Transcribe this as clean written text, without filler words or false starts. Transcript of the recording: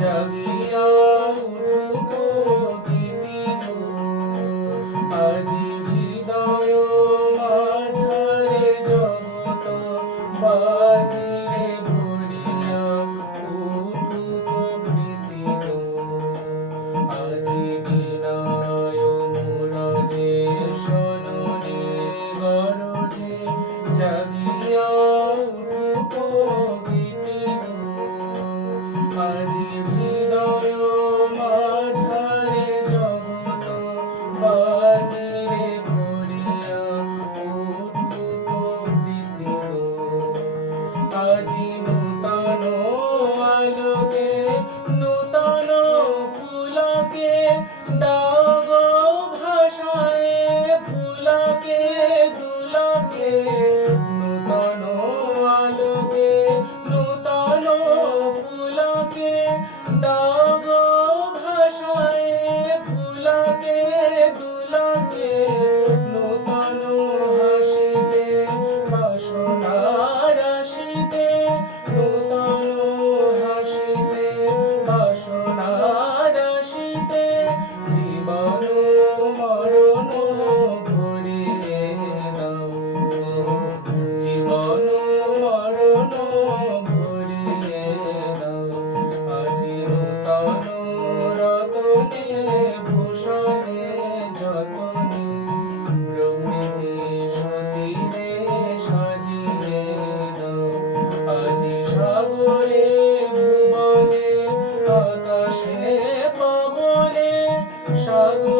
জাগিয়া উঠুক প্রকৃতি গো, আজি হৃদয় মাঝারে জগৎ বাহিরে ভরিয়া উঠুক প্রীতি গো, আজি বিনায় মোর যে শননে গরজে, জাগিয়া উঠুক প্রকৃতি গো, আজি হৃদয় মাঝারে জগৎ বাহিরে ভরিয়া উঠুক প্রীতি গো, আজি নূতন আলোকে নূতন পুলকে দাও গো ভাষায় ফুলকে দুলকে, নূতন আলোকে নূতন পুলকে দাও গো ভাষায় ফুলকে দুলকে, নূতন হাসিতে বাসনা রাশিতে, নূতন হাসিতে বাসনা রাশিতে, জীবন মরণ ভরিয়ে দাও গো, জীবন মরণ ভরিয়ে দাও, আজি নূতন রতনে ভূষণে যতনে প্রকৃতি সতীরে সাজিয়ে দাও, আজি সাগরে ভুবনে আকাশে পবনে সাগর